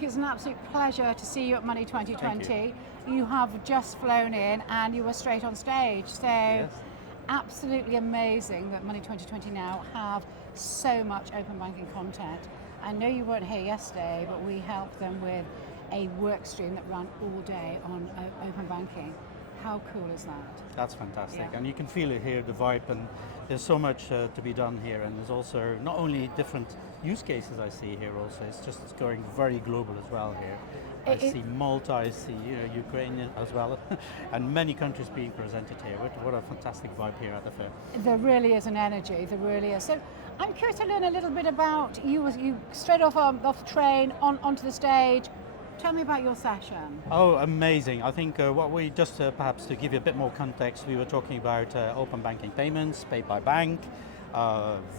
Henk, it's an absolute pleasure to see you at Money 2020. You have just flown in and you were straight on stage. So Yes. absolutely amazing that Money 2020 now have so much open banking content. I know you weren't here yesterday, but we helped them with a work stream that ran all day on open banking. How cool is that? That's fantastic, Yeah. and you can feel it here, the vibe, and there's so much to be done here, and there's also not only different use cases I see here also, it's going very global as well here. I see Malta, I see Ukraine as well, and many countries being presented here. What a fantastic vibe here at the fair. There really is an energy, there really is. So I'm curious to learn a little bit about you. You straight off the train, onto the stage. Tell me about your session. Oh, amazing. I think what we just perhaps to give you a bit more context, we were talking about open banking payments, paid by bank,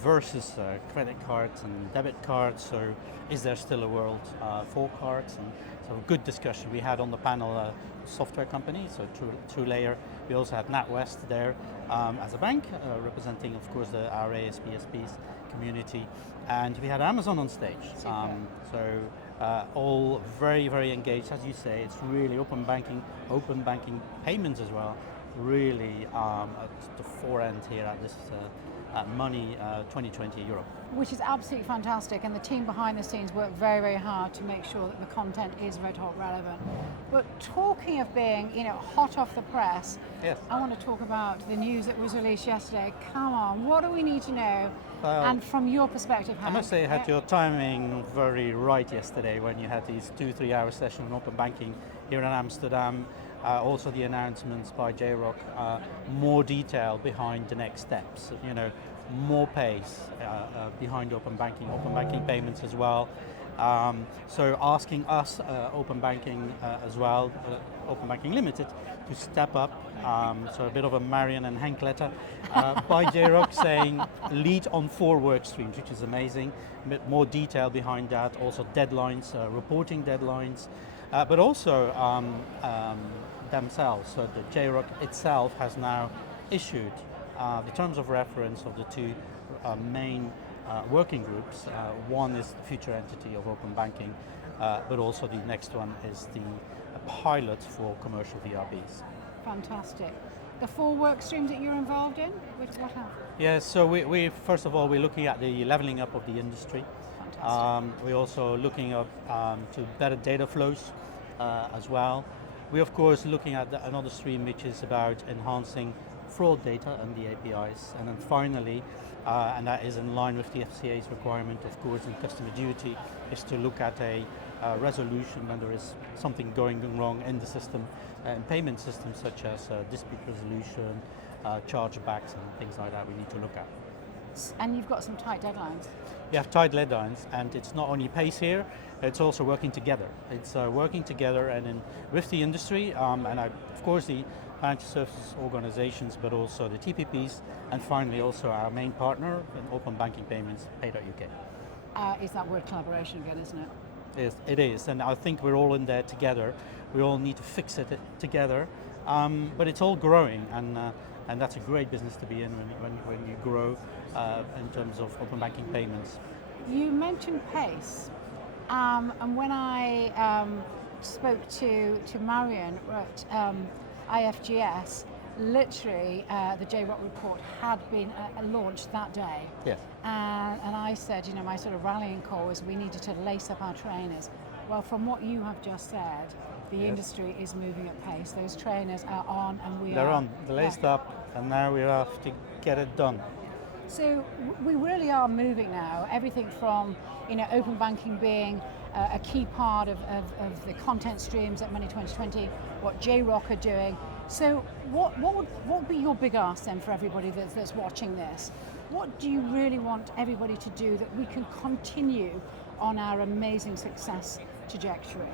versus credit cards and debit cards. So is there still a world for cards? And so good discussion. We had on the panel software company, so TrueLayer. We also had NatWest there as a bank, representing of course our ASPSPs community. And we had Amazon on stage. All very, very engaged, as you say. It's really open banking payments as well, really at the forefront here at this at Money 2020 Europe. Which is absolutely fantastic, and the team behind the scenes work very, very hard to make sure that the content is red hot relevant. But talking of being, hot off the press, Yes. I want to talk about the news that was released yesterday. Come on, what do we need to know? And from your perspective, Henk, I must say, you had your timing very right yesterday when you had these 2-3 hour session on open banking here in Amsterdam. Also the announcements by JRock, more detail behind the next steps, more pace behind open banking payments as well. So asking us, open banking as well, Open Banking Limited, to step up. So a bit of a Marion and Henk letter by JRock saying lead on 4 work streams, which is amazing. A bit more detail behind that, also deadlines, reporting deadlines, but also themselves. So the JRock itself has now issued the terms of reference of the 2 main working groups. One is the future entity of open banking, but also the next one is the pilot for commercial VRPs. fantastic. The 4 work streams that you're involved in, what have? Yeah, so we first of all, we're looking at the leveling up of the industry. Fantastic. We're also looking up to better data flows as well. We're of course looking at another stream which is about enhancing fraud data and the APIs. And then finally, and that is in line with the FCA's requirement, of course, in customer duty, is to look at a resolution when there is something going wrong in the system, in payment systems such as dispute resolution, chargebacks and things like that we need to look at. And you've got some tight deadlines. We have tight deadlines, and it's not only pace here, it's also working together. It's working together and with the industry, and of course the financial services organizations, but also the TPPs, and finally also our main partner in open banking payments, Pay.uk. Is that word collaboration again, isn't it? Yes, it is, and I think we're all in there together. We all need to fix it together, but it's all growing, and that's a great business to be in when you grow in terms of open banking payments. You mentioned pace, and when I spoke to Marion at IFGS, literally the JRock report had been launched that day. Yes. And I said, my sort of rallying call was we needed to lace up our trainers. Well, from what you have just said, the industry is moving at pace. Those trainers are on, and They're on, they're laced up, and now we have to get it done. So we really are moving now. Everything from open banking being a key part of the content streams at Money 2020, what JRock are doing. So what would be your big ask then for everybody that's watching this? What do you really want everybody to do that we can continue on our amazing success trajectory?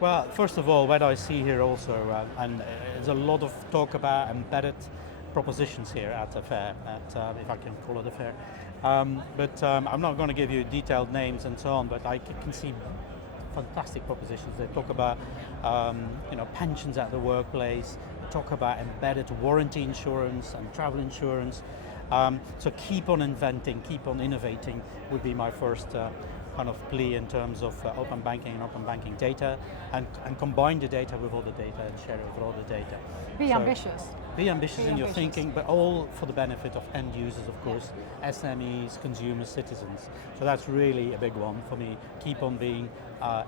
Well, first of all, what I see here also, and there's a lot of talk about embedded propositions here at the fair, if I can call it a fair. But I'm not going to give you detailed names and so on, but I can see fantastic propositions. They talk about pensions at the workplace, talk about embedded warranty insurance and travel insurance. So keep on inventing, keep on innovating would be my first kind of plea in terms of open banking and open banking data, and combine the data with all the data and share it with all the data. Be ambitious. Be ambitious Be in your ambitious. thinking, but all for the benefit of end users, of course, SMEs, consumers, citizens. So that's really a big one for me. Keep on being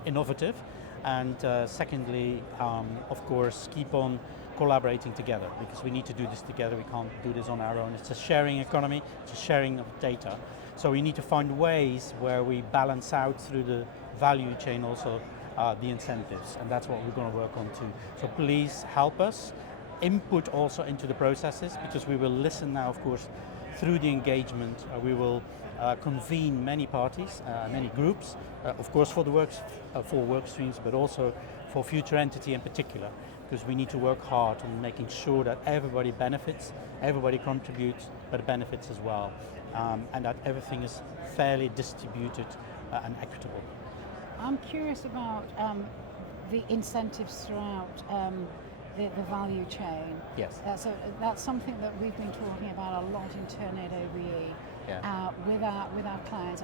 innovative, and secondly, of course, keep on collaborating together, because we need to do this together. We can't do this on our own. It's a sharing economy, it's a sharing of data. So we need to find ways where we balance out through the value chain also the incentives, and that's what we're going to work on too. So please help us, input also into the processes, because we will listen now, of course, through the engagement. We will convene many parties, many groups, of course for the work streams, but also for future entity in particular, because we need to work hard on making sure that everybody benefits, everybody contributes, but benefits as well, and that everything is fairly distributed and equitable. I'm curious about the incentives throughout the value chain. Yes. That's something that we've been talking about a lot internally at OBE with our clients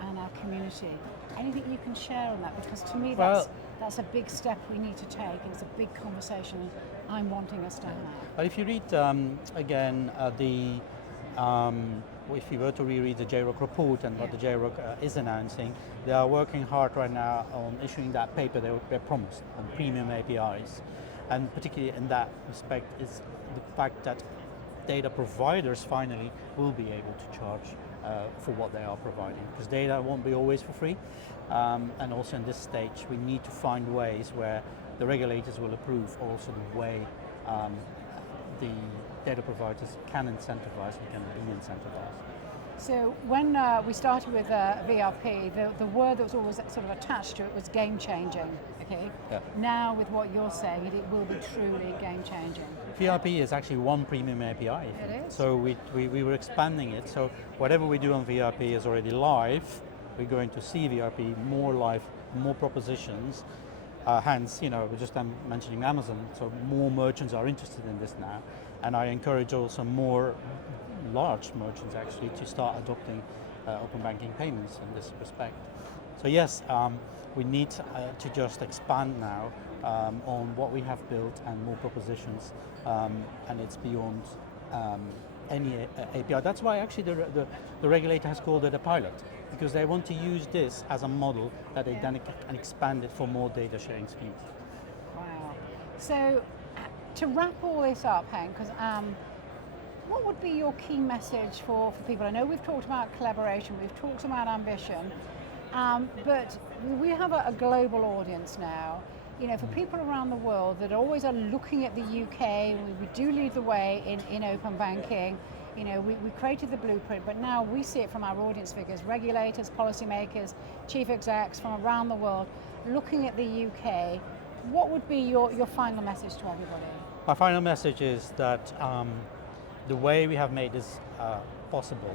and our community. Anything you can share on that? Because to me that's a big step we need to take, and it's a big conversation I'm wanting us to have. But if you read again if you were to reread the JROC report and what the JROC is announcing, they are working hard right now on issuing that paper they promised on premium APIs. And particularly in that respect is the fact that data providers finally will be able to charge for what they are providing, because data won't be always for free. And also in this stage we need to find ways where the regulators will approve also the way the data providers can incentivize and can be incentivized. So when we started with VRP, the word that was always sort of attached to it was game changing. Okay. Yeah. Now with what you're saying, it will be truly game changing. VRP is actually one premium API. It is. So we were expanding it. So whatever we do on VRP is already live. We're going to see VRP more live, more propositions. Hence, we're just mentioning Amazon. So more merchants are interested in this now, and I encourage also more large merchants actually to start adopting open banking payments in this respect. So yes, we need to just expand now on what we have built and more propositions, and it's beyond any API. That's why actually the regulator has called it a pilot, because they want to use this as a model that they then can expand it for more data sharing schemes. Wow. So to wrap all this up, Henk, because what would be your key message for people? I know we've talked about collaboration, we've talked about ambition, but we have a global audience now. For people around the world that always are looking at the UK, we do lead the way in open banking. We created the blueprint, but now we see it from our audience figures, regulators, policymakers, chief execs from around the world looking at the UK. What would be your final message to everybody? My final message is that the way we have made this possible,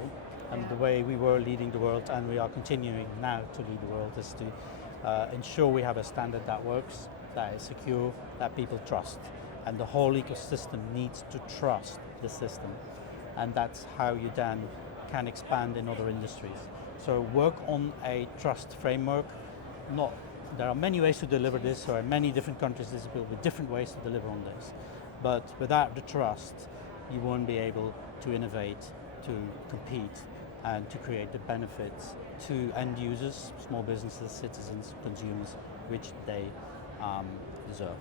and the way we were leading the world and we are continuing now to lead the world, is to ensure we have a standard that works, that is secure, that people trust. And the whole ecosystem needs to trust the system. And that's how you then can expand in other industries. So work on a trust framework. There are many ways to deliver this, so in many different countries there's will be different ways to deliver on this. But without the trust, you won't be able to innovate, to compete, and to create the benefits to end users, small businesses, citizens, consumers, which they deserve.